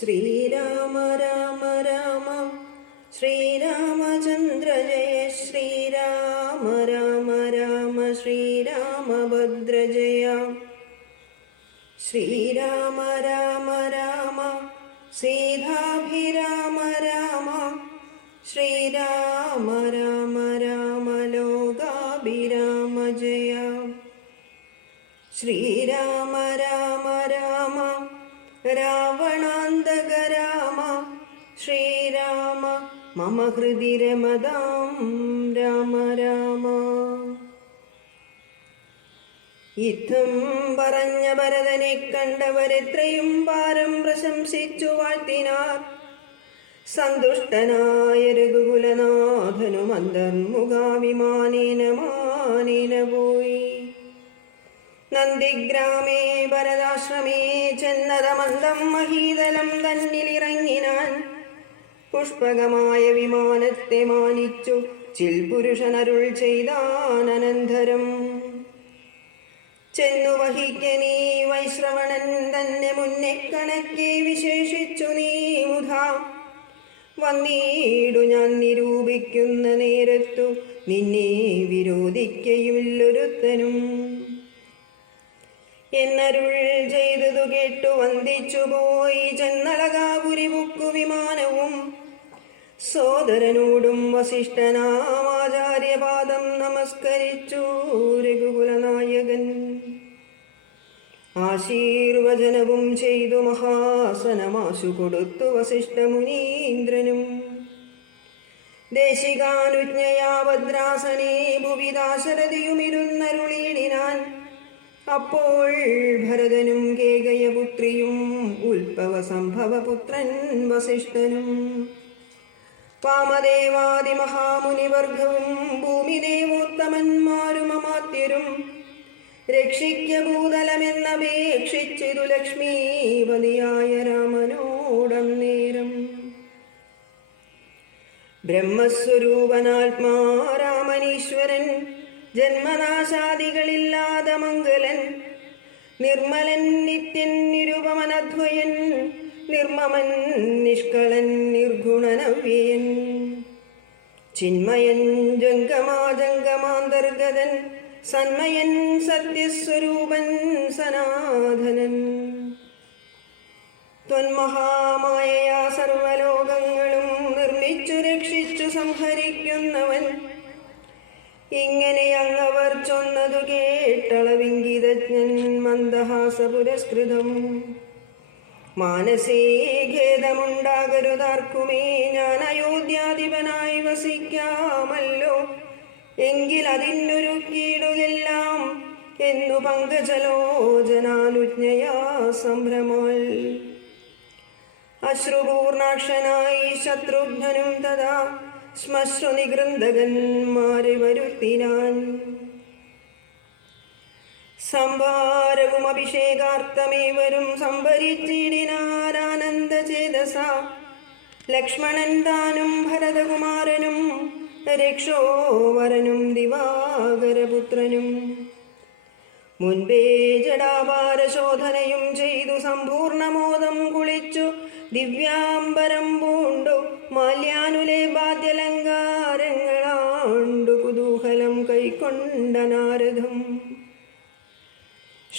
ശ്രീരാമ രാമ രാമ ശ്രീരാമചന്ദ്ര ജയ ശ്രീരാമ രാമ രാമ ശ്രീരാമഭദ്ര ജയ ശ്രീരാമ രാമ രാമ സീതാഭിരാമ രാമ ശ്രീരാമ രാമ രാമ ലോകാഭിരാമ ജയ ശ്രീരാമ രാമ രാമ രാവണാന്തക രാമ ശ്രീരാമ മമ ഹൃദി രമതാം രാമ രാമ. യുദ്ധം പറഞ്ഞ ഭരതനെ കണ്ടവരെത്രയും പാരം പ്രശംസിച്ചു വാഴ്ത്തിനാർ. സന്തുഷ്ടനായ രഘുകുലനാഥനും അന്തർമുഖാഭിമാനേന മാനേന പോയി. നന്ദിഗ്രാമേ ഭരതാശ്രമേ ചെന്നതമന്ദം മഹീതലം തന്നിലിറങ്ങിനാൻ. പുഷ്പകമായ വിമാനത്തെ മാനിച്ചു ചിൽപുരുഷനരുൾ ചെയ്താനന്തരം. ചെന്നു വഹിക്കനീ വൈശ്രവണൻ തന്നെ മുന്നേ കണക്കെ വിശേഷിച്ചു നീ മുധാ. വന്നീടു ഞാൻ നിരൂപിക്കുന്ന നേരത്തു നിന്നെ വിരോധിക്കയുമില്ലൊരുത്തനും. എന്നരുൾ ചെയ്തതു കേട്ടു വന്ദിച്ചു പോയി ചെന്നളകാപുരി ബുക്കു വിമാനവും. സോദരനോടും വസിഷ്ഠനാമാചാര്യപാദം നമസ്കരിച്ചു രഘുകുലനായകൻ. ആശീർവചനവും ചെയ്തു മഹാസനമാശു കൊടുത്തു വസിഷ്ഠമുനീന്ദ്രനും. ദേശികാനുജ്ഞയാ ഭദ്രാസനേ ഭുവിദാശരഥിയുമിരുന്നരുളിയിടിനാൻ. അപ്പോൾ ഭരതനും കേകയപുത്രിയും ഉൽഭവ സംഭവപുത്രൻ വസിഷ്ഠനും വാമദേവാദിമഹാമുനിവർഗവും ഭൂമിദേവോത്തമന്മാരും അമാത്യരും രക്ഷിക്ക ഭൂതലമെന്നപേക്ഷിച്ചിതു ലക്ഷ്മീപതിയായ രാമനോടന്നേരം. ബ്രഹ്മസ്വരൂപനാത്മാ രാമനീശ്വരൻ ജന്മനാശാദികളില്ലാത മംഗലൻ. നിർമ്മലൻ നിത്യൻ നിരുപമനദ്വയൻ നിർമ്മമൻ നിഷ്കളൻ നിർഗുണനവ്യയൻ. ചിന്മയൻ ജംഗമാജംഗമാന്തർഗതൻ സന്മയൻ സത്യസ്വരൂപൻ സനാതനൻ. ത്വന്മഹാമായയാ സർവലോകങ്ങളും നിർമ്മിച്ചു രക്ഷിച്ചു സംഹരിക്കുന്നവൻ. ഇങ്ങനെ അങ്ങവർ ചൊന്നതു കേട്ടളവിംഗിതജ്ഞൻ മന്ദഹാസപുരസ്കൃതം. മാനസേ ഖേദമുണ്ടാകരുതാർക്കുമേ ഞാൻ അയോധ്യാധിപനായി വസിക്കാമല്ലോ. എങ്കിൽ അതിനൊരുക്കിയിടുകെല്ലാം എന്നു പങ്കജലോചനാനുജ്ഞയാ സംഭ്രമാൽ. അശ്രുപൂർണാക്ഷനായി ശത്രുഘ്നനും തഥാ ശ്മശ്രു നിഗൃന്ദകന്മാരെ വരുത്തിനാൻ. സംഭാരവും അഭിഷേകാർത്ഥമേവരും സംഭരിച്ചിടിനാരാനന്ദചേതസ. ലക്ഷ്മണൻ താനും ഭരതകുമാരനും രക്ഷോവരനും ദിവാകരപുത്രനും. മുൻപേ ജടാപാരശോധനയും ചെയ്തു സമ്പൂർണമോദം കുളിച്ചു ദിവ്യാംബരം പൂണ്ടു മാല്യാനുലേപാദ്യലങ്കാരങ്ങളാണ്ടു കുതൂഹലം കൈക്കൊണ്ട നാരദം.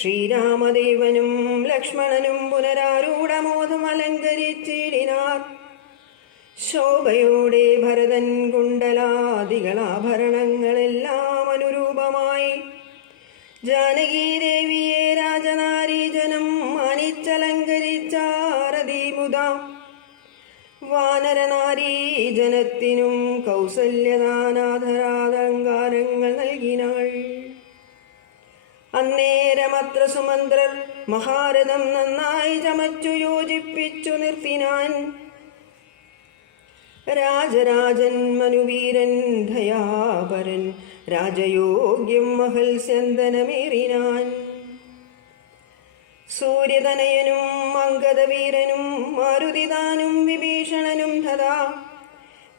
ശ്രീരാമദേവനും ലക്ഷ്മണനും പുനരാരൂഢമോദം അലങ്കരിച്ചിടിനാർ. ശോഭയോടെ ഭരതൻ കുണ്ടലാദികളാഭരണങ്ങളെല്ലാം അനുരൂപമായി. ജാനകീദേവിയെ രാജനാരീജനം മാനിച്ചലങ്കരിച്ചാരതിമുദ. വാനരനാരീജനത്തിനും കൗസല്യദാനാധരാലങ്കാരങ്ങൾ നൽകിനാൾ. അന്നേരമത്ര സുമന്ത്രർ മഹാരഥം നന്നായി ചമച്ചു യോജിപ്പിച്ചു നിർത്തിനാൻ. രാജരാജൻ മനുവീരൻ ദയാപരൻ രാജയോഗ്യം മഹൽസ്യന്തനമേറിനാൻ. സൂര്യതനയനും അംഗദവീരനും മാരുതിദാനും വിഭീഷണനും തഥാ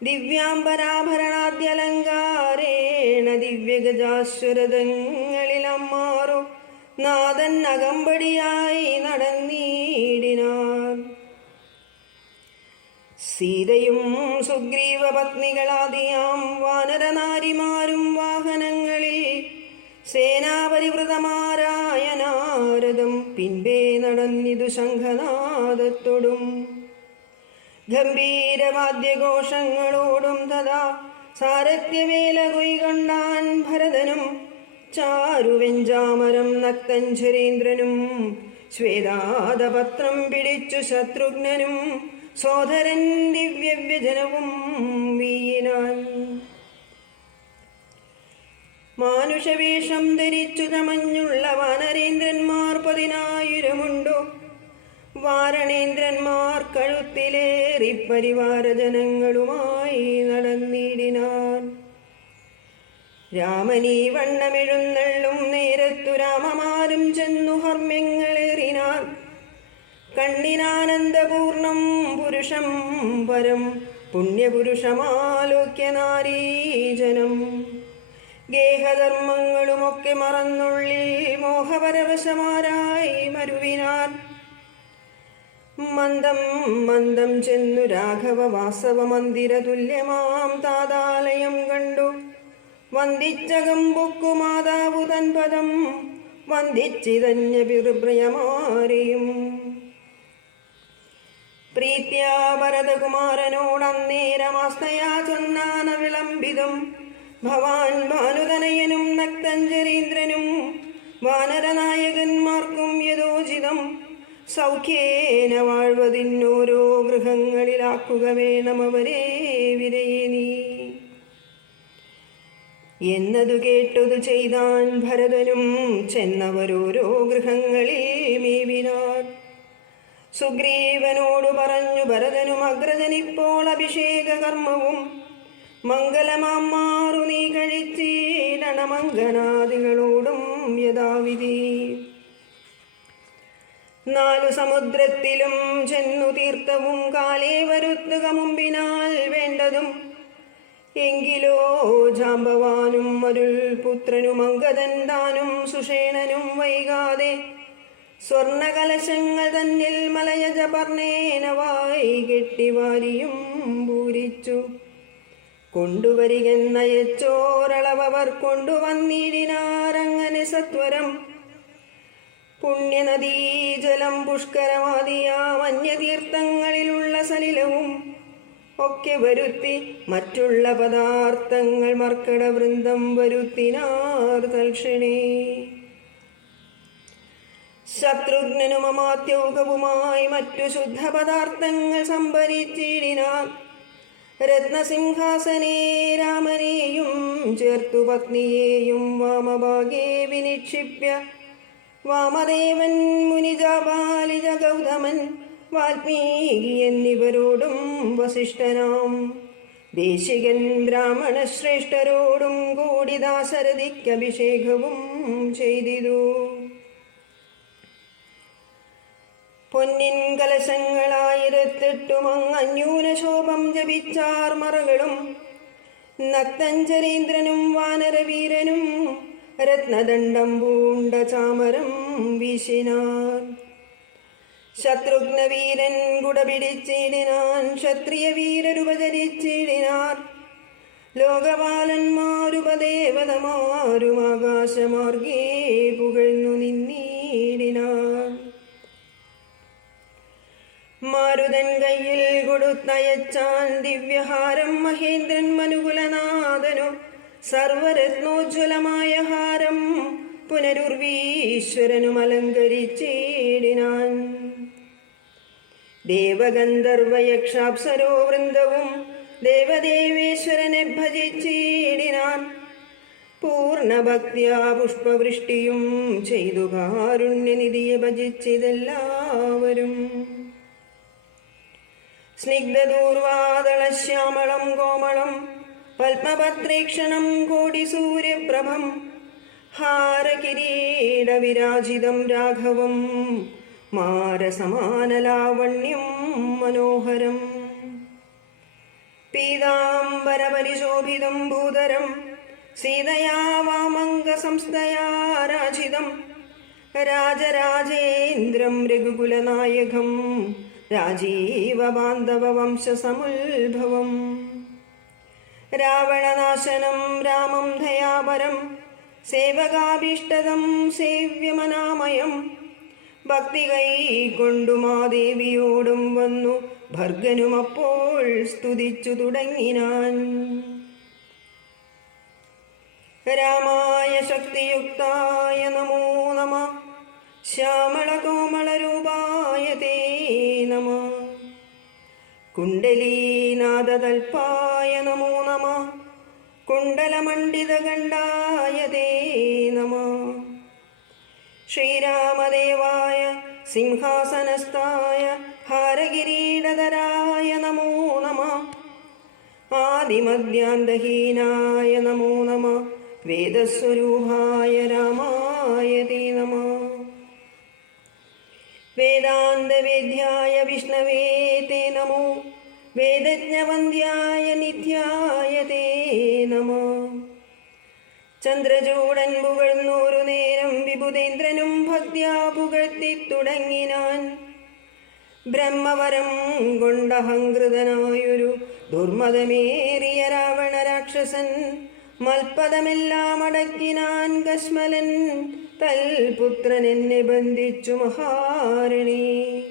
ദിവ്യാംബരാഭരണാദ്യലങ്കാരേണ ദിവ്യഗജാശ്വരതങ്ങളിലമ്മാറു നാഥൻ അകമ്പടിയായി നടന്നീടിനാർ. സീതയും സുഗ്രീവ പത്നികളാദിയാം വാനരനാരിമാരും വാഹനങ്ങളിൽ സേനാപരിവൃതമാരായ നാരദം പിൻപേ നടന്നിതു ശംഖനാദത്തോടും ഗംഭീരവാദ്യഘോഷങ്ങളോടും തഥാ സാരഥ്യവേല കൊയ്കൊണ്ടാൻ ഭരതനും ചാരുവെഞ്ചാമരം നക്തഞ്ചരീന്ദ്രനും ശ്വേതാദപത്രം പിടിച്ചു ശത്രുഘ്നനും സോദരൻ ദിവ്യവ്യജനവും വീയിനാൻ. മാനുഷവേഷം ധരിച്ചു ചമഞ്ഞുള്ള വാനരേന്ദ്രന്മാർ 10,000 വാരണേന്ദ്രന്മാർ കഴുത്തിലേറി പരിവാരജനങ്ങളുമായി നടന്നിടിനാൻ. രാമനീ വണ്ണമെഴുന്നള്ളും നേരത്തു രാമമാരും ചെന്നു ഹർമ്മ്യങ്ങളേറിനാൻ. കണ്ണിനാനന്ദപൂർണം പുരുഷം പരം പുണ്യപുരുഷമാലോക്യ നാരീജനം. ഗേഹധർമ്മങ്ങളുമൊക്കെ മറന്നുള്ളിൽ മോഹപരവശമാരായി മരുവിനാൻ. മന്ദം മന്ദം ചെന്നു രാഘവ വാസവ മന്ദിര തുല്യമാം താതാലയം കണ്ടു. വന്ദിച്ചകമ്പുക്കു മാതാവു തൻ പദം വന്ദിച്ചിതന്യപിതൃപ്രിയമാരെയും. പ്രീത്യാ ഭരതകുമാരനോടന്നേരമാസ്തയാ ചൊന്നാന വിളംബിതം. ഭവാൻ ഭാനുതനയനും നക്തഞ്ചരീന്ദ്രനും വാനരനായകന്മാർക്കും യഥോചിതം സൗഖ്യേന വാഴ്വതിന്നോരോ ഗൃഹങ്ങളിലാക്കുക വേണമവരെ വിരയെ നീ എന്നതു കേട്ടതു ചെയ്താൻ ഭരതനും ചെന്നവരോരോ ഗൃഹങ്ങളിൽ മേവിനാർ. സുഗ്രീവനോടു പറഞ്ഞു ഭരതനും അഗ്രജനിപ്പോൾ അഭിഷേക കർമ്മവും മംഗലമാറു നീ കഴിച്ചീടണമംഗനാദികളോടും യഥാവിധി. 4 സമുദ്രത്തിലും ചെന്നു തീർത്ഥവും കാലേ വരുത്തുക മുമ്പിനാൽ വേണ്ടതും. എങ്കിലോ ജാമ്പവാനും അരുൾ പുത്രനും അംഗദൻ താനും സുഷേണനും വൈകാതെ സ്വർണകലശങ്ങൾ തന്നിൽ മലയജ പർണേനവായി കെട്ടിവാരിയും പൂരിച്ചു കൊണ്ടുവരികെന്നയച്ചോരളവർ കൊണ്ടുവന്നിടിനാരങ്ങനെ സത്വരം. പുണ്യനദീജലം പുഷ്കരമാദിയാം അന്യതീർത്ഥങ്ങളിലുള്ള സലിലവും ഒക്കെ വരുത്തി മറ്റുള്ള പദാർത്ഥങ്ങൾ മർക്കട വൃന്ദം വരുത്തിനാർ തൽക്ഷണേ. ശത്രുഘ്നനും അമാത്യൗകവുമായി മറ്റു ശുദ്ധ പദാർത്ഥങ്ങൾ സംഭരിച്ചിടിനാർ. രത്നസിംഹാസനേ രാമനെയും ചേർത്തു പത്നിയെയും വാമഭാഗേ വിനിക്ഷിപ്യ വാമദേവൻ മുനിജാബാലിജ ഗൗതമൻ വാൽമീകി എന്നിവരോടും വസിഷ്ഠനാം ദേശികൻ ബ്രാഹ്മണ ശ്രേഷ്ഠരോടും കൂടി ദാശരഥിക്ക് അഭിഷേകവും ചെയ്തിതു. പൊന്നിൻ കലശങ്ങളായിരത്തെട്ടും അന്യൂനശോഭം ജപിച്ചാർ മറകളും. നക്തഞ്ചരീന്ദ്രനും വാനരവീരനും രത്നദണ്ഡം പൂണ്ട ചാമരം വീശിനാർ. ശത്രുഘ്നവീരൻ കുടപിടിച്ചിടിനാൻ. ക്ഷത്രിയ വീരരുപചരിച്ചിടിനാർ. ലോകപാലന്മാരുപദേവതമാരും ആകാശമാർഗേ പുകഴ്ന്നു നിന്നിടിനാർ. മാരുതൻ കയ്യിൽ കൊടുത്തയച്ചാൻ ദിവ്യഹാരം മഹേന്ദ്രൻ മനുകുലനാഥനു. സർവരത്നോജ്വലമായ ഹാരം പുനരുർവീശ്വരനും അലങ്കരിച്ചിടിനാൻ. ദേവഗന്ധർവയക്ഷാപ്സരോ വൃന്ദവും ദേവദേവേശ്വരനെ ഭജിച്ചിടിനാൻ. പൂർണ്ണഭക്തിയാ പുഷ്പവൃഷ്ടിയും ചെയ്തു കാരുണ്യനിധിയെ ഭജിച്ചിതെല്ലാവരും. സ്നിഗ്ധദൂർവാദളശ്യാമളം കോമളം പത്മപത്രേക്ഷണം കോടിസൂര്യപ്രഭം ഹാരകിരീടവിരാജിതം രാഘവം മാരസമാനലാവണ്യം മനോഹരം. പീതാംബരപരിശോഭിതം ഭൂതരം സീതയാ വാമംഗസംസ്ഥയാ രാജിതം രാജരാജേന്ദ്രം രഘുകുലനായകം രാജീവബാന്ധവ വംശസമുത്ഭവം. രാവണനാശനം രാമം ദയാപരം സേവകാഭീഷ്ടദം സേവ്യമനാമയം. ഭക്തി കൈകൊണ്ടു മാദേവിയോടും വന്നു ഭർഗനുമപ്പോൾ സ്തുതിച്ചു തുടങ്ങിനാൻ. രാമായ ശക്തിയുക്തായ നമോ നമ, ശ്യാമളകോമളരൂപായ തേ നമ. കുണ്ഡലീനാദതൽപായ നമോ നമ, കുണ്ഡലമണ്ഡിതഗണ്ഡായ തേ നമ. ശ്രീരാമദേവായ സിംഹാസനസ്ഥായ ഹാരകിരീടധരായ നമോ നമ. ആദിമധ്യാന്തഹീനായ നമോ നമ, വേദസ്വരൂപായ രാമായ തേ നമ. വേദാന്തവേദ്യായ വിഷ്ണവേ തേ നമോ, വേദജ്ഞവന്ദ്യായ നിത്യായ തേ നമ. ചന്ദ്രചൂടൻ പുകഴ്ന്നൂരു നേരം വിബുധേന്ദ്രനും ഭക്ത്യാ പുകഴ്ത്തി തുടങ്ങിനാൻ. ബ്രഹ്മവരം കൊണ്ടഹങ്കൃതനായൊരു ദുർമതമേറിയ രാവണ രാക്ഷസൻ മൽപദമെല്ലാം അടക്കിനാൻ കശ്മലൻ തൽപുത്രൻ എന്നെ ബന്ധിച്ചു മഹാരണി.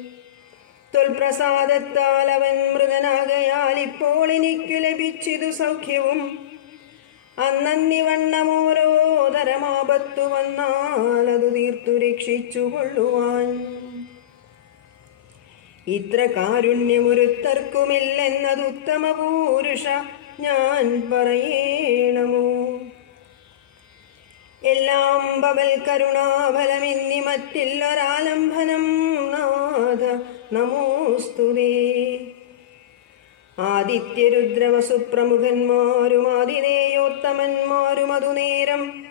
തൊൽപ്രസാദത്താൽ അവൻ മൃതനാകയാൽ ഇപ്പോൾ എനിക്കു ലഭിച്ചിതു സൗഖ്യവും. അന്നന്നിവണ്ണമോരോ തരമാപത്തു വന്നാൽ അതു തീർത്തു രക്ഷിച്ചു കൊള്ളുവാൻ. ഇത്ര കാരുണ്യമൊരുത്തർക്കുമില്ലെന്നത് ഉത്തമ പൂരുഷ ഞാൻ പറയേണമോ. എല്ലാം ബവൽ കരുണാഫലമിന്നി മറ്റില്ലൊരാലംബനം നാഥ നമോസ്തുതേ. ആദിത്യരുദ്രവസുപ്രമുഖന്മാരും ആതിരേയോത്തമന്മാരും അതുനേരം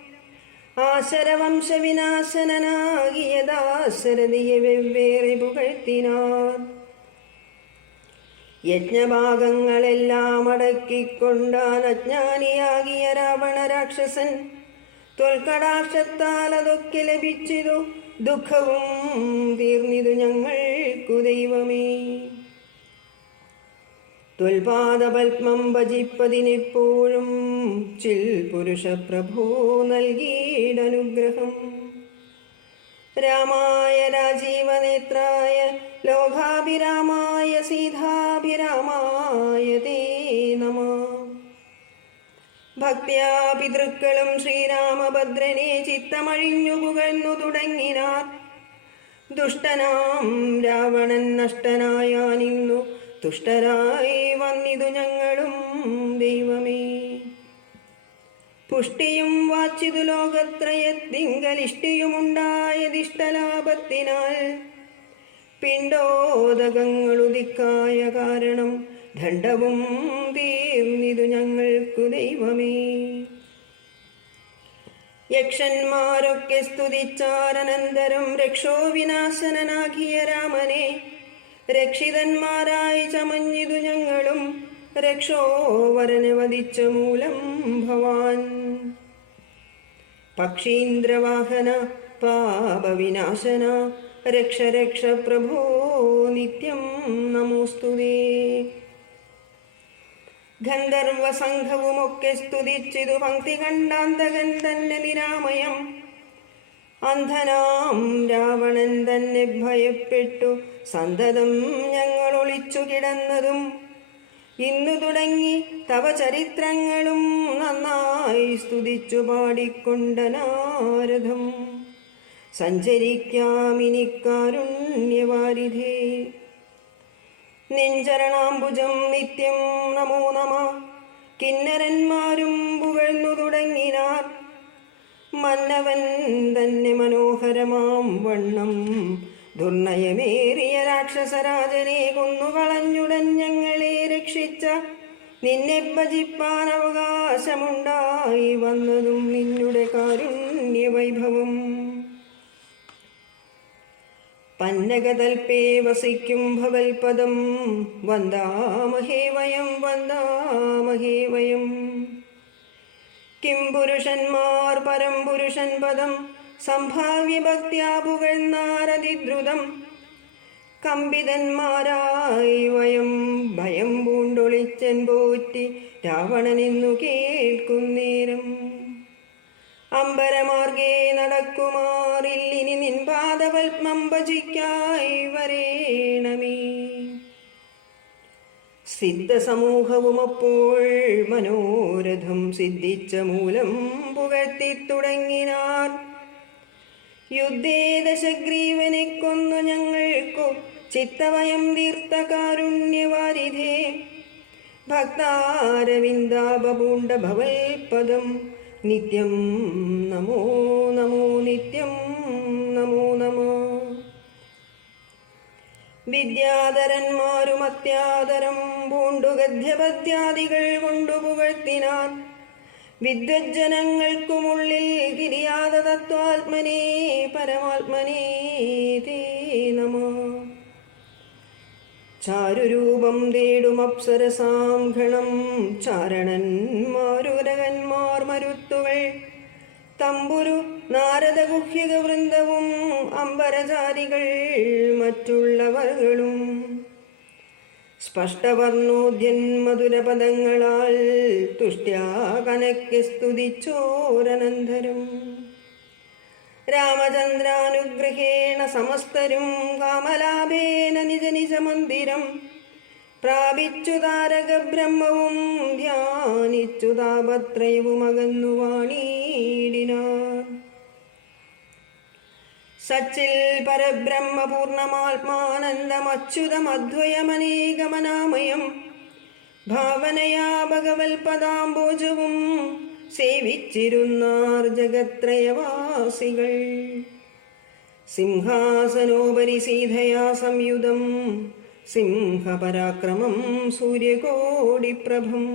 ആശരവംശവിനാശനനാകിയ ദാശരഥിയെ വെവ്വേറെ പുകഴ്ത്തിനാർ. യജ്ഞഭാഗങ്ങളെല്ലാം അടക്കിക്കൊണ്ടാൻ അജ്ഞാനിയാകിയ രാവണ രാക്ഷസൻ ത്വൽകടാക്ഷത്താൽ അതൊക്കെ ലഭിച്ചിതു. ദുഃഖവും തീർന്നിതു ഞങ്ങൾക്കു ദൈവമേ. ത്വൽപാദപത്മം ഭജിപ്പതിനെപ്പോഴും ചിൽ പുരുഷ പ്രഭോ നൽകിയിടനുഗ്രഹം. രാമായ രാജീവനേത്രായ ലോകാഭിരാമായ സീതാഭിരാമായ തേ നമ. ഭക്ത്യാ പിതൃക്കളും ശ്രീരാമഭദ്രനെ ചിത്തമഴിഞ്ഞു പുകഴ്ന്നു തുടങ്ങിനാർ. ദുഷ്ടനാം രാവണൻ നഷ്ടനായാനിന്നു തുഷ്ടരായി വന്നിതു ഞങ്ങളും ദൈവമേ. പുഷ്ടിയും വാച്ചിതു ലോകത്രയത്തിങ്കലിഷ്ടിയുമുണ്ടായതിഷ്ടലാഭത്തിനാൽ പിണ്ടോദകങ്ങളുദിക്കായ കാരണം ദണ്ഡവും തീർന്നിതു ഞങ്ങൾക്കു ദൈവമേ. യക്ഷന്മാരൊക്കെ സ്തുതിച്ചാരനന്തരം രക്ഷോ വിനാശനനാകിയ രാമനെ രക്ഷിതന്മാരായി ചമഞ്ഞിതു ഞങ്ങളും. രക്ഷോവരനെ വധിച്ച മൂലം ഭവാൻ. പക്ഷീന്ദ്രവാഹന പാപവിനാശന രക്ഷ രക്ഷ പ്രഭോ നിത്യം നമോസ്തുതേ. ഗന്ധർവസംഘവുമൊക്കെ സ്തുതിച്ചിതു പങ്ക്തി കണ്ടാന്തകൻ തന്നെ നിരാമയം. അന്ധനാം രാവണൻ തന്നെ ഭയപ്പെട്ടു സന്തതം ഞങ്ങൾ ഒളിച്ചു കിടന്നതും. ഇന്നു തുടങ്ങി തവ ചരിത്രങ്ങളും നന്നായി സ്തുതിച്ചു പാടിക്കൊണ്ട നാരദം. സഞ്ചരിക്കാമിനിക്കാരുണ്യവാരിധേ. നിഞ്ചരണാംബുജം നിത്യം നമോ നമ. കിന്നരന്മാരും പുകഴ്ന്നു തുടങ്ങിനാർ. മന്നവൻ തന്നെ മനോഹരമാം വണ്ണം ദുർനയമേറിയ രാക്ഷസരാജനെ കൊന്നുകളഞ്ഞുടൻ ഞങ്ങളെ രക്ഷിച്ച നിന്നെ ഭജിപ്പാൻ അവകാശമുണ്ടായി വന്നതും നിന്നുടെ കാരുണ്യവൈഭവം. പന്നകതൽപേ വസിക്കും ഭവൽപദം വന്ദാമഹേ വയം വന്ദാമഹേ വയം. കിം പുരുഷന്മാർ പരം പുരുഷൻ പദം സംഭാവ്യ ഭക്ത്യാ പുകഴ്ന്നാരതിദ്രുതം. കമ്പിതന്മാരായി വയം ഭയം പൂണ്ടൊളിച്ചൻ പോറ്റി രാവണനെന്നു കേൾക്കുന്നേരം അമ്പരമാർഗേ നടക്കുമാറില്ലിനി നിൻ പാദപത്മം ഭജിക്കായി വരേണമേ. സിദ്ധസമൂഹവും അപ്പോൾ മനോരഥം സിദ്ധിച്ച മൂലം പുകഴ്ത്തിത്തുടങ്ങിനാർ. യുദ്ധേ ദശഗ്രീവനെ കൊന്നു ഞങ്ങൾക്കു ചിത്തവയം തീർത്ത കാരുണ്യവാരിധേ. ഭക്താരവിന്ദാപൂണ്ട ഭവൽപദം നിത്യം നമോ നമോ നിത്യം നമോ നമോ. വിദ്യാധരന്മാരും അത്യാദരം പൂണ്ടു ഗദ്യപദ്യാദികൾ കൊണ്ടു പുകഴ്ത്തിനാൻ. വിദ്വജ്ജനങ്ങൾക്കുമുള്ളിൽ കിരിയാത തത്വാത്മനേ പരമാത്മനേ തേ നമഃ. ചാരുരൂപം തേടും അപ്സരസാം ഗണം ചാരണന്മാരുരകന്മാർ മരുത്തുകൾ തമ്പുരു നാരദഗുഹ്യക വൃന്ദവും അമ്പരചാരികൾ മറ്റുള്ളവകളും സ്പഷ്ടവർണോദ്യൻ മധുരപദങ്ങളാൽ തുഷ്ട്യാ കനക്കെ സ്തുതിച്ചോരനന്തരം. രാമചന്ദ്രാനുഗ്രഹേണ സമസ്തരും കാമലാഭേന നിജ നിജ മന്ദിരം പ്രാപിച്ചു താരക ബ്രഹ്മവും ധ്യാനിച്ചു താപത്രയവും അകന്നു വാണീടിനാർ. സച്ചിൽ പരബ്രഹ്മപൂർണമാത്മാനന്ദമച്യുതമദ്വയമനേകമനാമയം ഭാവനയാ ഭഗവൽപദാംബോജവും സേവിച്ചിരുന്നാർ ജഗത്രയവാസികൾ. സിംഹാസനോപരി സീതയാ സംയുതം സിംഹപരാക്രമം സൂര്യകോടിപ്രഭം.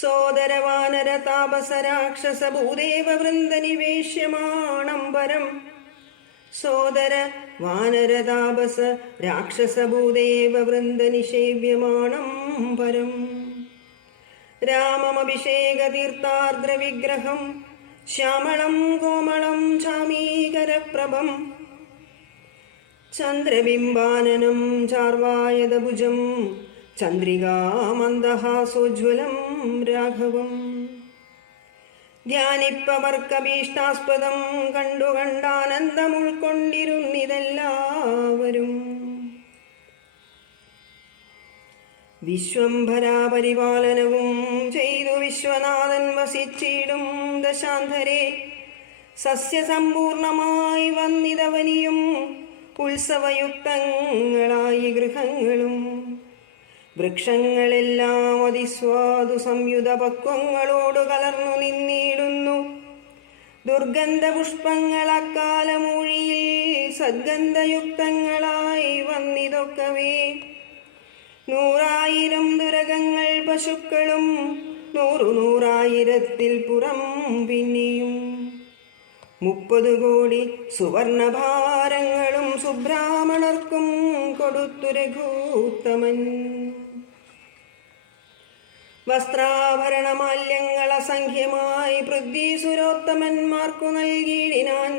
സോദരവാനര താപസ രാക്ഷസ ഭൂദേവ വൃന്ദനിവേശ്യമാണം പരം. സോദര വാനര താപസ രാക്ഷസ ഭൂദേവ വൃന്ദനിഷേവ്യമാണം പരം. രാമമഭിഷേക തീർത്ഥാർദ്ര വിഗ്രഹം ശ്യാമളം കോമളം ചാമീകരപ്രഭം. ചന്ദ്രബിംബാനനം ചാർവായതഭുജം ചന്ദ്രികാമന്ദഹാസോജ്വലം രാഘവം. ധ്യാനിപ്പവർക്കഭീഷ്ടാസ്പദം കണ്ടു കണ്ടാനന്ദം ഉൾക്കൊണ്ടിരുന്നിതെല്ലാവരും. വിശ്വംഭരാപരിപാലനവും ചെയ്തു വിശ്വനാഥൻ വസിച്ചിടും ദശാന്തരെ. സസ്യസമ്പൂർണമായി വന്നിതവനിയും ഉത്സവയുക്തങ്ങളായി ഗൃഹങ്ങളും. വൃക്ഷങ്ങളെല്ലാം അതിസ്വാദു സംയുത പക്വങ്ങളോട് കലർന്നു നിന്നിടുന്നു. ദുർഗന്ധ പുഷ്പങ്ങൾ അക്കാലമൂഴിയിൽ സദ്ഗന്ധയുക്തങ്ങളായി വന്നിതൊക്കവേ. 100,000 ദുരകങ്ങൾ പശുക്കളും 100,000 പുറം പിന്നെയും. 30 കോടി സുവർണഭാരങ്ങളും സുബ്രാഹ്മണർക്കും കൊടുത്തു രഘൂത്തമൻ. വസ്ത്രാഭരണമാല്യങ്ങൾ അസംഖ്യമായി പൃഥ്വീസുരോത്തമന്മാർക്കു നൽകിയിടിനാൻ.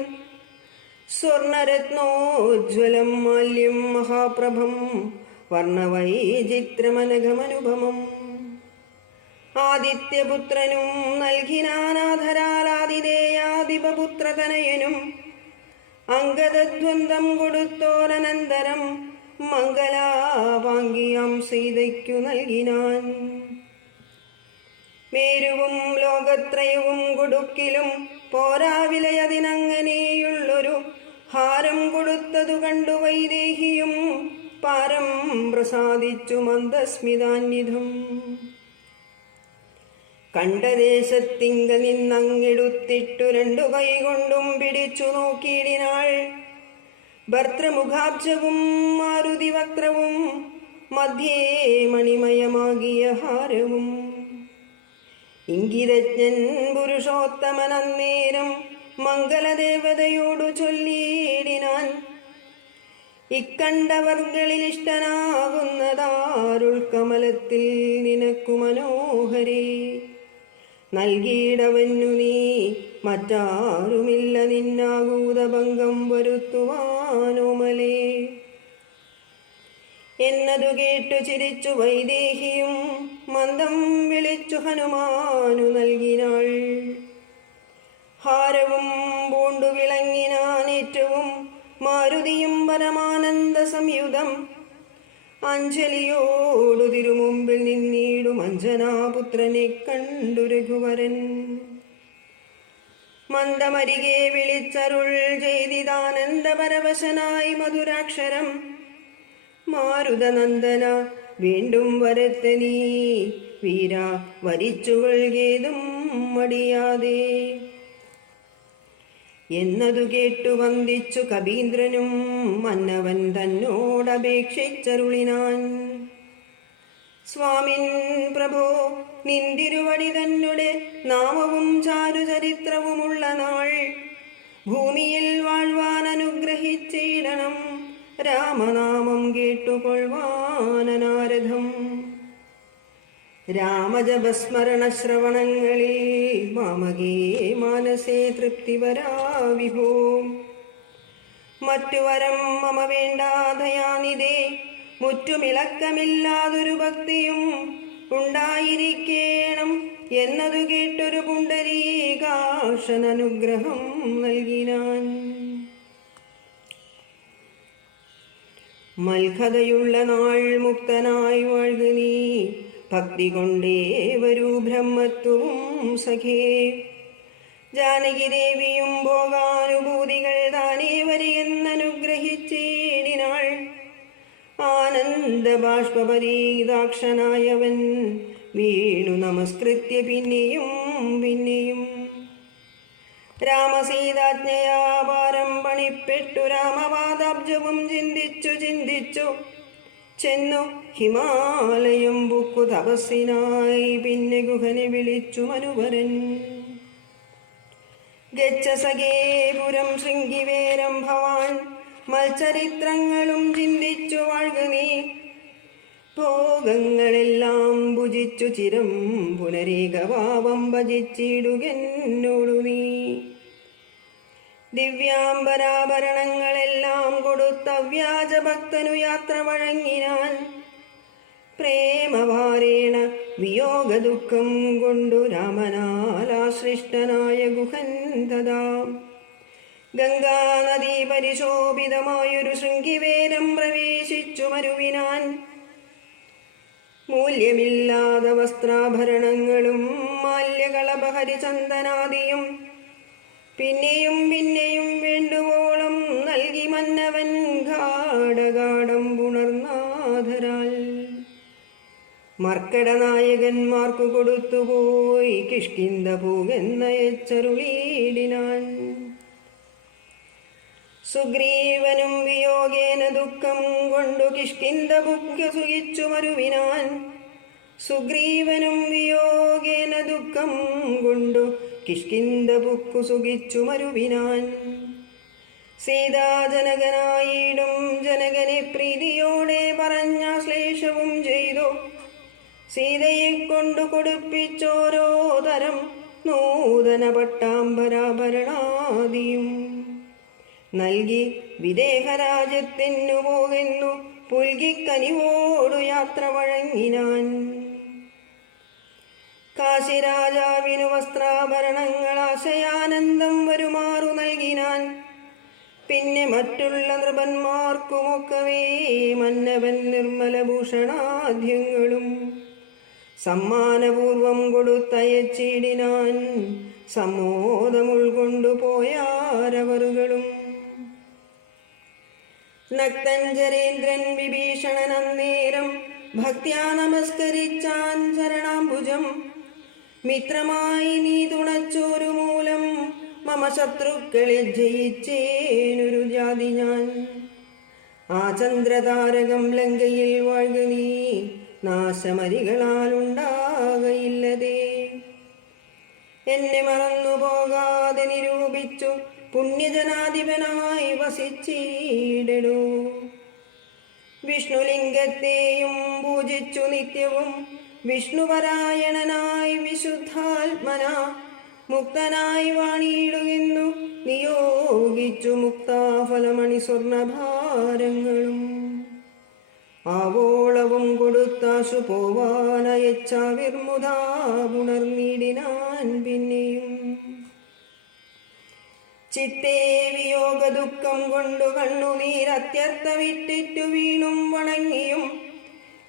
സ്വർണരത്നോജ്വലം മാല്യം മഹാപ്രഭം വർണ്ണവൈചിത്രമനഘമനുപമം. ആദിത്യപുത്രനും നൽകിനാനാധരാലാതിഥേയാധിപപുത്രതനയനും. അംഗദദ്വന്ദ്വം കൊടുത്തോരനന്തരം മംഗലാപാങ്കിയാം സീതയ്ക്കു നൽകിനാൻ. മേരുവും ലോകത്രയവും കൊടുക്കിലും പോരാവിലയതിനങ്ങനെയുള്ളൊരു ഹാരം കൊടുത്തതു കണ്ടു വൈദേഹിയും പാരം പ്രസാദിച്ചു മന്ദസ്മിതാന്വിതം. കണ്ടദേശത്തിങ്ക നിന്നങ്ങെടുത്തിട്ടു 2 കൈകൊണ്ടും പിടിച്ചു നോക്കിയിടിനാൾ. ഭർത്തൃമുഖാബ്ജവും മാരുതിവക്ത്രവും മധ്യേ മണിമയമാകിയ ഹാരവും. ഇംഗിതജ്ഞൻ പുരുഷോത്തമനന്നേരം മംഗലദേവതയോടു ചൊല്ലിയിടിനാൻ. ഇക്കണ്ടവർകളിൽ ഇഷ്ടനാകുന്നതാരുൾ കമലത്തിൽ നിനക്കു മനോഹരേ. നൽകിയിടവന്നു നീ മറ്റാരുമില്ല നിന്നാകൂതഭംഗം വരുത്തുവാനോമലേ. എന്നതു കേട്ടു ചിരിച്ചു വൈദേഹിയും മന്ദം വിളിച്ചു ഹനുമാനു നൽകിനാൾ. ഹാരവും പൂണ്ടു വിളങ്ങിനാൻ ഏറ്റവും മാരുതിയും പരമാനന്ദ സംയുതം. അഞ്ജലിയോടു തിരുമുമ്പിൽ നിന്നീടും അഞ്ജനാപുത്രനെ കണ്ടു രഘുവരൻ. മന്ദമരികെ വിളിച്ചരുൾ ചെയ്തിതാനന്ദപരവശനായി മധുരാക്ഷരം. മാരുതനന്ദന വീണ്ടും വരത്തെ നീ വീര വരിച്ചുകൊള്ളുകേതും മടിയാതെ എന്നതു കേട്ടു വന്ദിച്ചു കബീന്ദ്രനും മന്നവൻ തന്നോടപേക്ഷിച്ചരുളിനാൻ. സ്വാമിൻ പ്രഭോ, നിന്തിരുവടി തന്നെ നാമവും ചാരുചരിത്രവുമുള്ള നാൾ ഭൂമിയിൽ വാഴ്വാൻ അനുഗ്രഹിച്ചിടണം. രാമനാമം കേട്ടുകൊള്ളുവാനനാരഥം. രാമജപസ്മരണ ശ്രവണങ്ങളിൽ മാമകേ മാനസേ തൃപ്തി വരാ വിഭോ. മറ്റു വരം മമ വേണ്ടാതയാനിതേ, മുറ്റുമിളക്കമില്ലാതൊരു ഭക്തിയും ഉണ്ടായിരിക്കേണം എന്നതു കേട്ടൊരു പുണ്ടരീകാക്ഷനനുഗ്രഹം നൽകിനാൻ. മൽഖതയുള്ള നാൾ മുക്തനായി വാഴ്ക നീ, ഭക്തി കൊണ്ടേ വരൂ ബ്രഹ്മത്വവും സഖേ. ജാനകി ദേവിയും ഭോഗാനുഭൂതികൾ താനേ വരിയെന്നനുഗ്രഹിച്ചേടിനാൾ. ആനന്ദ ബാഷ്പരീതാക്ഷനായവൻ വീണു നമസ്കൃത്യ പിന്നെയും പിന്നെയും. രാമസീതാജ്ഞയാപാരം പണിപ്പെട്ടു രാമപാദാബ്ജവും ചിന്തിച്ചു ചിന്തിച്ചു ചെന്നു ഹിമാലയം ബുക്കു തപസ്സിനായി. പിന്നെ ഗുഹനെ വിളിച്ചു മനുവരൻ. ഗച്ഛ സഖേ പുരം ശൃംഗിവേരം ഭവാൻ, മത്ചരിത്രങ്ങളും ചിന്തിച്ചു വാഴ്ക നീ. ഭോഗങ്ങളെല്ലാം ഭുജിച്ചു ചിരം പുനരേകഭാവം ഭജിച്ചിടുകെന്നോടു നീ. ദിവ്യാംബരാഭരണങ്ങളെല്ലാം കൊടുത്ത വ്യാജഭക്തനു യാത്ര വഴങ്ങിനാൻ. പ്രേമഭാരേണ വിയോഗ ദുഃഖം കൊണ്ടു രാമനാലാശ്ലിഷ്ടനായ ഗുഹൻ തഥാ. ഗംഗാനദീ പരിശോഭിതമായൊരു ശൃംഗിവേരം പ്രവേശിച്ചു മരുവിനാൻ. മൂല്യമില്ലാത വസ്ത്രാഭരണങ്ങളും മാല്യകളഭഹരിചന്ദനാദിയും പിന്നെയും പിന്നെയും വേണ്ടുവോളം നൽകി മന്നവൻ ഗാഢഗാഠം പുണർനാഥരാൽ. മർക്കടനായകന്മാർക്കു കൊടുത്തുപോയി കിഷ്കിന്ധ പോകെന്നയച്ചരുളീടിനാൻ. സുഗ്രീവനും വിയോഗേന ദുഃഖം കൊണ്ടു കിഷ്കിന്ധ ഭുക്യ സുഖിച്ചു മരുവിനാൻ. സുഗ്രീവനും വിയോഗേന ദുഃഖം കൊണ്ടു കിഷ്കിന്ധ ഭുക്കു സുഖിച്ചു മരുവിനാൻ. സീതാജനകനായിടും ജനകനെ പ്രീതിയോടെ പറഞ്ഞ ശ്ലേഷവും ചെയ്തു. സീതയെ കൊണ്ടു കൊടുപ്പിച്ചോരോ തരം നൂതന പട്ടാംബരാഭരണാദിയും നൽകി വിദേഹരാജ്യത്തിനു പോകുന്നു പുൽകിക്കനിവോടു യാത്ര വഴങ്ങിനാൻ. കാശിരാജാവിനു വസ്ത്രാഭരണങ്ങൾ ആശയാനന്ദം വരുമാറു നൽകിനാൻ. പിന്നെ മറ്റുള്ള നൃപന്മാർക്കുമൊക്കവേ മന്നവൻ നിർമ്മലഭൂഷണാദ്യങ്ങളും സമ്മാനപൂർവം കൊടുത്തയച്ചിടിനാൻ. സമ്മോദമുൾകൊണ്ടുപോയാരവറുകളും. നക്തഞ്ചരേന്ദ്രൻ വിഭീഷണൻ അന്നേരം ഭക്ത്യാ നമസ്കരിച്ചാൻ ചരണാംബുജം. മിത്രമായി നീ തുണച്ചോരു മൂലം മമ ശത്രുക്കളെ ജയിച്ചേനൊരു ജാതി ഞാൻ. ആ ചന്ദ്രതാരകം ലങ്കയിൽ വാഴ്ക നീ, നാശമരികളാലുണ്ടാകയില്ലതേ. എന്നെ മറന്നു പോകാതെ നിരൂപിച്ചു പുണ്യജനാധിപനായി വസിച്ചിടൂ. വിഷ്ണുലിംഗത്തെയും പൂജിച്ചു നിത്യവും വിഷ്ണുപരായണനായി വിശുദ്ധാത്മന മുക്തനായി വാണിയിടുന്നു നിയോഗിച്ചു മുക്താഫലമണി സ്വർണഭാരങ്ങളും. ആവോളവും കൊടുത്താശു പോവാനയച്ചാവിർമുതാ പുണർന്നിടിനാൻ പിന്നെയും. ചിത്തേ വിയോഗ ദുഃഖം കൊണ്ടു കണ്ണുനീരത്യർത്ഥമിട്ടിട്ടു വീണും വണങ്ങിയും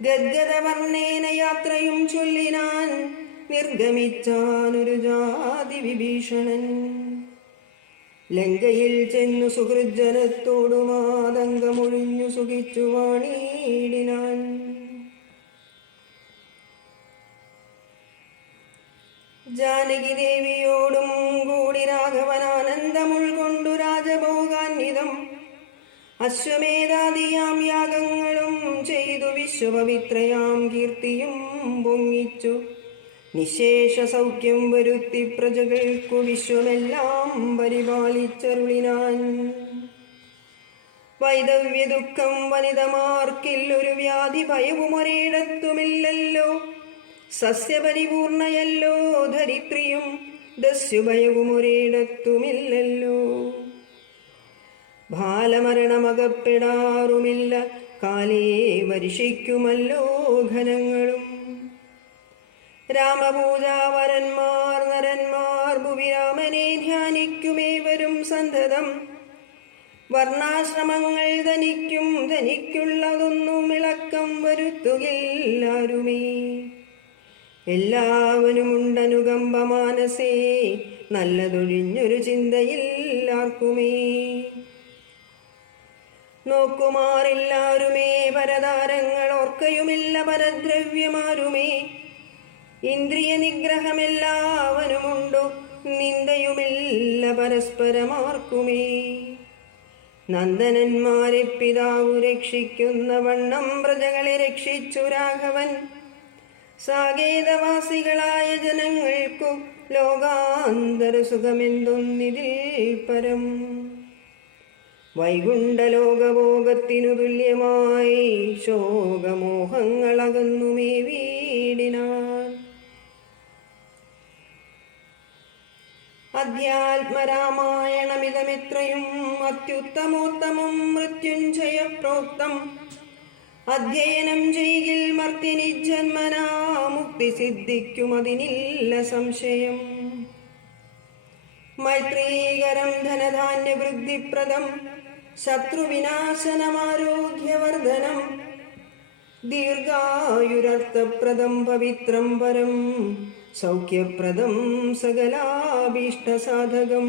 ഗദ്ഗദവർണ്ണേന യാത്രയും ചൊല്ലിനാൻ നിർഗമിച്ചാനൊരു ജാതി വിഭീഷണൻ. ലങ്കയിൽ ചെന്നു സുഹൃജ്ജനത്തോടു മാതങ്കമൊഴിഞ്ഞു സുഖിച്ചു വാണിടിനാൻ. ജാനകി ദേവിയോടും കൂടി രാഘവനാനന്ദമുൾകൊണ്ടു രാജഭോഗാന്വിതം അശ്വമേധാദിയാം യാഗങ്ങളും ചെയ്തു വിശ്വപവിത്രയാം കീർത്തിയും പൊങ്ങിച്ചു നിശേഷ സൗഖ്യം വരുത്തി പ്രജകൾക്കു വിശ്വമെല്ലാം പരിപാലിച്ചരുളിനാൻ. വൈദവ്യ ദുഃഖം വനിതമാർക്കില്ലൊരു വ്യാധി ഭയവും ഒരിടത്തുമില്ലല്ലോ. സസ്യപരിപൂർണയല്ലോ ധരിത്രിയും ദസ്യുഭയവും ഒരിടത്തുമില്ലല്ലോ. ബാലമരണമകപ്പെടാറുമില്ല കാലേ വർഷിക്കുമല്ലോ ഘനങ്ങളും. രാമപൂജാവരന്മാർ നരന്മാർ ഭുവിരാമനെ ധ്യാനിക്കുമേവരും സന്തതം. വർണ്ണാശ്രമങ്ങൾ ധനിക്കുള്ളതൊന്നും ഇളക്കം വരുത്തുകില്ലാരുമേ. എല്ലാവനുമുണ്ടനുകമ്പ മാനസേ നല്ലതൊഴിഞ്ഞൊരു ചിന്തയില്ലാർക്കുമേ. നോക്കുമാറില്ലാരുമേ പരതാരങ്ങൾ ഓർക്കയുമില്ല പരദ്രവ്യമാരുമേ. ഇന്ദ്രിയ നിഗ്രഹമെല്ലാവനുമുണ്ടു നിന്ദയുമില്ല പരസ്പരമാർക്കുമേ. നന്ദനന്മാരെ പിതാവു രക്ഷിക്കുന്ന വണ്ണം പ്രജകളെ രക്ഷിച്ചു രാഘവൻ. സാകേതവാസികളായ ജനങ്ങൾക്കു ലോകാന്തര സുഖമെന്തൊന്നിതിൽ പരം. വൈകുണ്ഠലോകഭോഗത്തിനു തുല്യമായി ശോകമോഹങ്ങളകന്നുമേ വീടിനാൻ. അധ്യാത്മരാമായണമിതമെത്രയും അത്യുത്തമോത്തമം മൃത്യുഞ്ജയ പ്രോക്തം. അധ്യയനം ചെയ്യിൽ മർത്യനി ജന്മനാ മുക്തി സിദ്ധിക്കുമതിനില്ല സംശയം. മൈത്രീകരം ധനധാന്യവൃദ്ധിപ്രദം ശത്രുവിനാശനമാരോഗ്യവർദ്ധനം. ദീർഘായുരർത്ഥപ്രദം പവിത്രം പരം സൗഖ്യപ്രദം സകലാഭീഷ്ടസാധകം.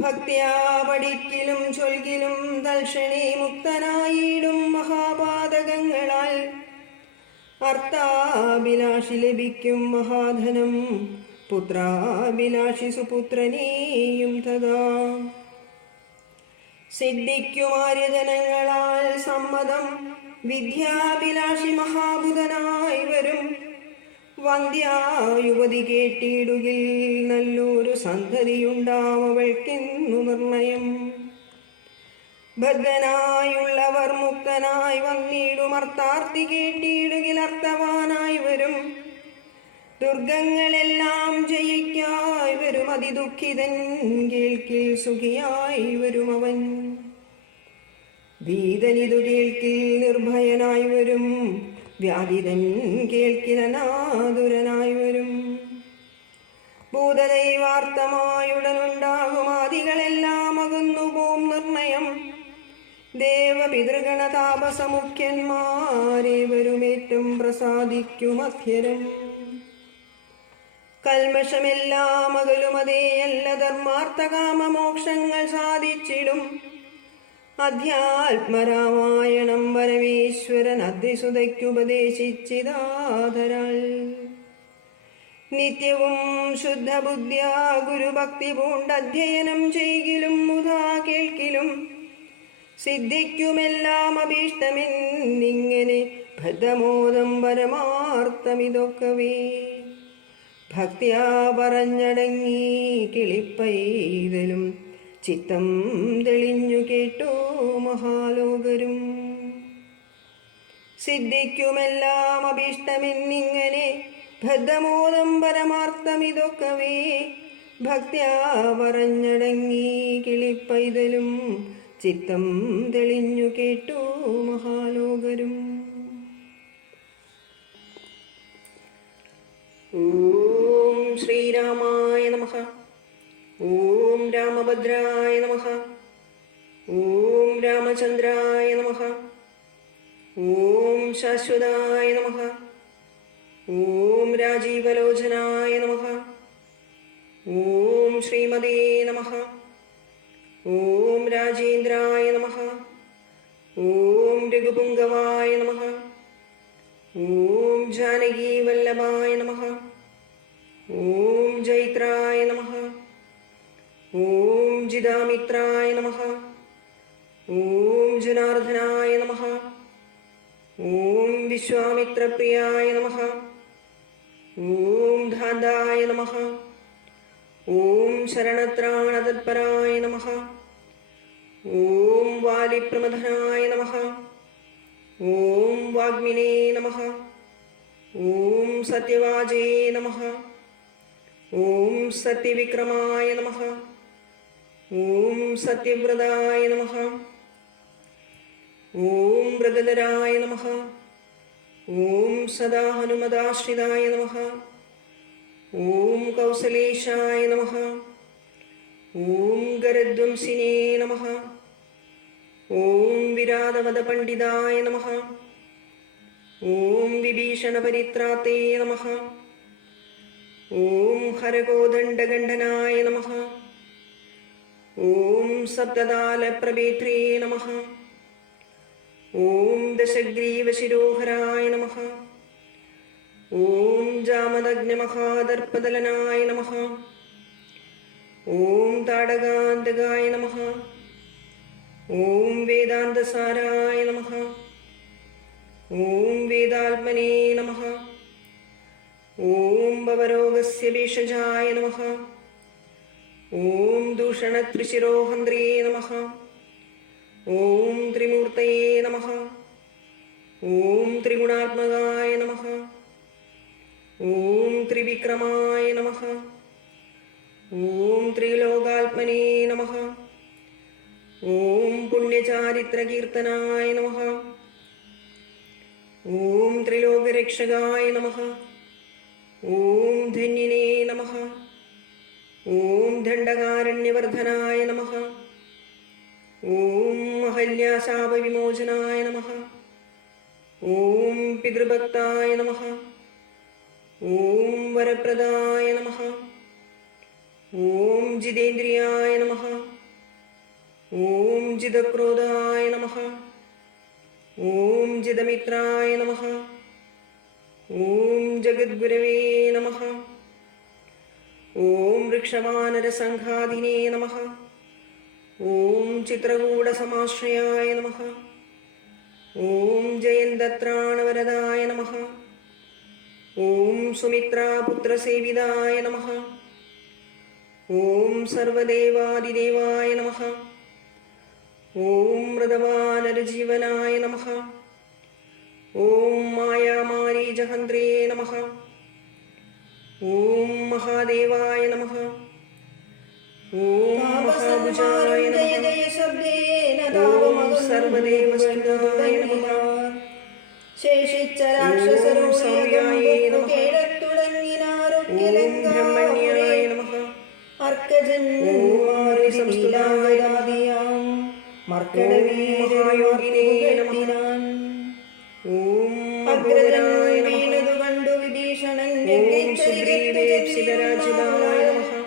ഭക്തിയാ പഠിക്കിലും ചൊൽകിലും തൽക്ഷണേ മുക്തനായിടും മഹാപാതകങ്ങളാൽ. അർത്ഥാഭിലാഷി ലഭിക്കും മഹാധനം പുത്രാഭിലാഷി സുപുത്രനെയും തഥാ. സിദ്ധിക്കുമാര്യജനങ്ങളാൽ സമ്മതം വിദ്യാഭിലാഷി മഹാബുധനായി വരും. വന്ധ്യായുവതി കേട്ടിടുകിൽ നല്ലൊരു സന്തതിയുണ്ടാവൾക്കെന്നു നിർണയം. ബദ്ധനായുള്ളവർ മുക്തനായി വന്നിടുമർത്ഥാർത്തി കേട്ടിടുകിൽ അർത്ഥവാനായി വരും. ദുർഗങ്ങളെല്ലാം ജയിക്കായി വരും അതിദുഃഖിതൻ കേൾക്കിൽ സുഖിയായി വരും അവൻ. ഭീതനിതു കേൾക്കിൽ നിർഭയനായി വരും. വ്യാധിതൻ കേൾക്കിലനാതുരനായി വരും. ഭൂതദൈവാർത്ഥമായുടനുണ്ടാകും ആദികളെല്ലാം അകന്നുപോം നിർണയം. ദേവപിതൃഗണതാപസമുഖ്യന്മാരെ വരുമേറ്റം പ്രസാദിക്കും അധ്യരം. കൽമഷമെല്ലാം അകലുമതേയല്ല ധർമാർത്ഥകാമമോക്ഷങ്ങൾ സാധിച്ചിടും. അധ്യാത്മരാമായണം പരമേശ്വരൻ അദ്രിസുതയ്ക്കുപദേശിച്ചിതാധരാൾ. നിത്യവും ശുദ്ധബുദ്ധ്യാ ഗുരുഭക്തി പൂണ്ടധ്യയനം ചെയ്കിലും മുതാ കേൾക്കിലും സിദ്ധിക്കുമെല്ലാം അഭീഷ്ടമെന്നിങ്ങനെ ഭദ്രമോദം പരമാർത്ഥമിതൊക്കവേ. ഭക്തിയാ പറഞ്ഞടങ്ങി കിളിപ്പൈതലും ചിത്തം തെളിഞ്ഞു കേട്ടു മഹാലോകരും. സിദ്ധിക്കുമെല്ലാം അഭീഷ്ടമെന്നിങ്ങനെ ഭദ്രമോദം പരമാർത്ഥമിതൊക്കവേ. ഭക്തിയാ പറഞ്ഞടങ്ങി കിളിപ്പൈതലും ചിത്തം തെളിഞ്ഞു കേട്ടു മഹാലോകരും. ഓം ശ്രീരാമായ നമഃ. ഓം രാമഭദ്രായ നമഃ. ഓം രാമചന്ദ്രായ നമഃ. ഓം ശാശ്വതായ നമഃ. ഓം രാജീവലോചനായ നമഃ. ഓം ശ്രീമതേ നമഃ. ഓം രാജേന്ദ്രായ നമഃ. ഓം രഘുപുംഗവായ നമഃ. ഓം ജാനകീവല്ലഭായ നമഃ. ഓം ജൈത്രായ നമഃ. ഓം ജിതാമിത്രായ നമഃ. ഓം ജനാർദ്ദനായ നമഃ. ഓം വിശ്വാമിത്രപ്രിയായ നമഃ. ഓം ധാന്തായ നമഃ. ഓം ശരണത്രാണതത്പരായ നമഃ. ഓം വാലിപ്രമഥനായ നമഃ. ഓം വാഗ്മിനേ നമഃ. ഓം സത്യവാചേ നമഃ. ഓം സത്യവിക്രമായ നമഃ. ഓം സത്യവ്രതായ നമഃ. ഓം വ്രതധരായ നമഃ. ഓം സദാ ഹനുമദാശ്രിതായ നമഃ. ഓം കൗസലേശായ നമഃ. ഓം ഗരധ്വംസിനേ നമഃ. ഓം വിരാതവദപണ്ഡിതായ നമഃ. ഓം വിഭീഷണപരിത്രാത്തേ നമഃ. ഓം ഹരകോദണ്ഡഗണ്ഡനായ നമഃ. ഓം സപ്തതാലപ്രഭേത്രേ നമഃ. ഓം ദശഗ്രീവശിരോഹരായ നമഃ. ഓം ജാമദഗ്നമഹാദർപ്പദലനായ നമഃ. ഓം താടകാന്തകായ നമഃ. ഓം വേദാന്തസാരായ നമഃ. ഓം വേദാത്മനേ നമഃ. ഓം ഭവരോഗസ്യ ഭേഷജായ നമഃ. ഓം ദൂഷണത്രിശിരോഹന്ത്രേ നമഃ. ഓം ത്രിമൂർത്തയേ നമഃ. ഓം ത്രിഗുണാത്മകായ നമഃ. ഓം ത്രിവിക്രമായ നമഃ. ഓം ത്രിലോകാത്മനേ നമഃ. ഓം പുണ്യചാരിത്രകീർത്തനായ നമഃ. ഓം ത്രിലോകരക്ഷകായ നമഃ. ഓം ധന്യനേ നമഃ. ഓം ദണ്ഡകാരണ്യവർദ്ധനായ നമഃ. ഓം അഹല്യാശാപവിമോചനായ നമഃ. ഓം പിതൃഭക്തായ നമഃ. ഓം വരപ്രദായ നമഃ. ഓം ജിതേന്ദ്രിയായ നമഃ. ഓം ജിതക്രോധായ നമഃ. ഓം ജിതമിത്രായ നമഃ. ഓം ജഗദ്ഗുരവേ നമഃ. ഓം വൃക്ഷവാനരസംഘാധിനേ നമഃ. ഓം ചിത്രകൂടസമാശ്രയായ നമഃ. ഓം ജയന്തത്രാണവരദായ നമഃ. ഓം സുമിത്രാപുത്രസേവിതായ നമഃ. ഓം സർവദേവാദിദേവായ നമഃ. ഓം മൃതവാനരജീവനായ നമഃ. ഓം മായാമാരീജഹന്ത്രേ നമഃ. ഓം മഹാദേവായ നമഃ. ഓം മഹാഭുജായ നമഃ. ഓം സർവദേവസുതായ നമഃ. ശേഷിച്ച രാക്ഷസരോയായ നമഃ. ഓം ബ്രഹ്മണ്യായ നമഃ. അർക്കജന്മാരിസംസ്തുതായ മർക്കടവീരയോഗിനേ നമഃ. ഓം അഗ്രജനായ വീണതു കണ്ടു വിഭീഷണൻ സുഗ്രീവേപ്സിതരാജിതായ നമഃ.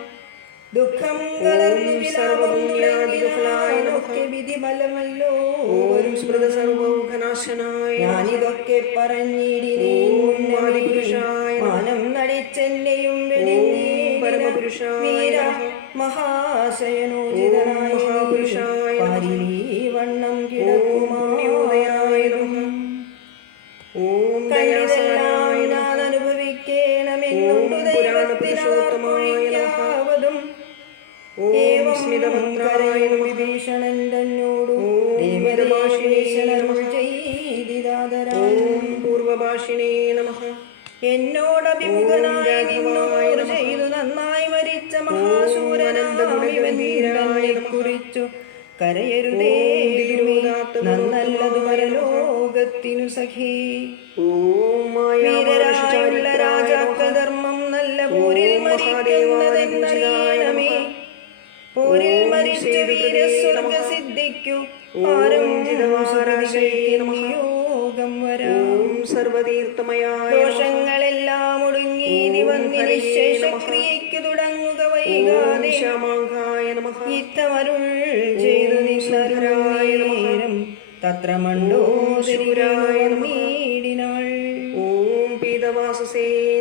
ദുഃഖം കലർന്നു സർവപുണ്യാദികഫലായ നമഃ. വിധി ബലമല്ലോ ഓം സ്മൃത സർവൗഘനാശനായ ഞാനിതൊക്കെ പറഞ്ഞിടിനേ. ഓം ആദിപുരുഷായ മാനം നടിച്ചെന്നെയും പരമപുരുഷായ മഹാശയനോജിതനായ മഹാപുരുഷായ വണ്ണം കിടക്കുമായോദയായ നമഃ. ഓം ദയാസാരായ ഞാൻ അനുഭവിക്കണമെന്നുണ്ടു ദൈവത്തിനാത്മോയമായ നമഃ. ഓം സ്മിതമന്ത്രായ വിഭീഷണൻ തന്നോടു ഓം പൂർവഭാഷിണേ നമഃ. എന്നോടഭിമുഖനായി നിന്നോട് ചെയ്തു നന്നായി മരിച്ച മഹാശൂരനായ കുറിച്ചു കരയരുതേ നല്ലതു പരലോകത്തിനു സഖി. വീരരായുള്ള രാജാക്കൾ ധർമ്മം നല്ല പോരിൽ മരിക്കുന്നതെന്നറിയണമേ. പോരിൽ മരിച്ചു വീരസ്വർഗ സിദ്ധിക്കു യോഗം വരാം. സർവതീർത്ഥമയായ ദോഷങ്ങളെല്ലാം ഒടുങ്ങി നിവന്നിശേഷക്രിയയ്ക്കു തുടങ്ങുക വൈകാതെ. യുദ്ധമരുൾ ചെയ്തു നിന്നരായം തത്ര മണ്ഡോദരായ നീടിനാൾ.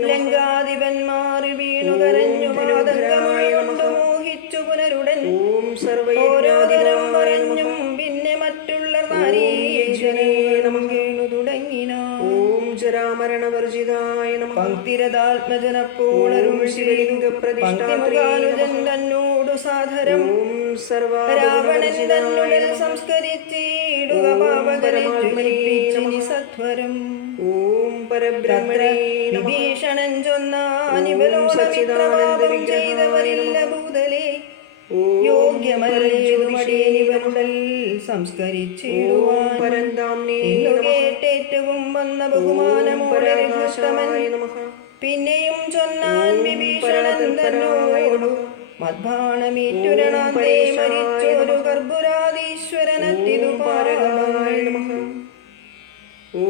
ലങ്കാധിപന്മാർ വീണു കരഞ്ഞു പാതകമുകൊണ്ടു മോഹിച്ചു പുനരുടൻ ഓരോതരം പറഞ്ഞും പിന്നെ മറ്റുള്ള വീണു തുടങ്ങിനാൾ. പങ്ക്തിരതാത്മജനപ്പോളരുൾ ശിവലിംഗപ്രതിഷ്ഠാനുജൻ തന്നോടു സാധരം രാവണൻ തന്നുടൽ സംസ്കരിച്ചിടുക പാവകനെ സത്വരം. വിഭീഷണൻ ചൊന്നാനിവലോടമിത്രപാപം ചെയ്തവരില്ല ഭൂതലേ. യോഗ്യമല്ലേതുമടിയനിവനുടൽ സംസ്കരിച്ചിടുവാൻ എന്നു കേട്ടേറ്റവും വന്ന ബഹുമാനമോടെ പിന്നെയും ചൊന്നാൻ വിഭീഷണൻ തന്നോടു മദ്ബാണമേറ്റുരണാന്തേ മരിച്ചൊരു കർപ്പുരാധീശ്വരനത്തിതു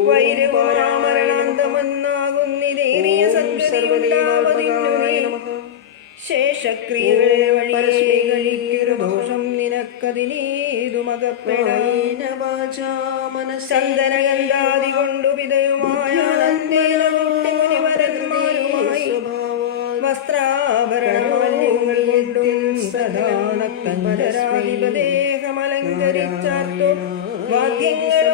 വൈരകുമാമരണാന്തമെന്നാകുന്നിതേറിയ സദ്ഗതിയുണ്ടാവതിന്നുമേ. ശേഷക്രിയകൾ വഴിയെ കഴിക്കൊരു ദോഷം നിനക്കതിനേതുമകപ്പെടാചന്ദനഗന്ധാദി കൊണ്ടു പിതയുമായ മുനിവരന്മാരുമായി വസ്ത്രാഭരണമാല്യങ്ങൾ കൊണ്ടും സദാനക്കഞ്ചരാധിപദേഹമലങ്കരിച്ചാർത്തു വാദ്യങ്ങൾ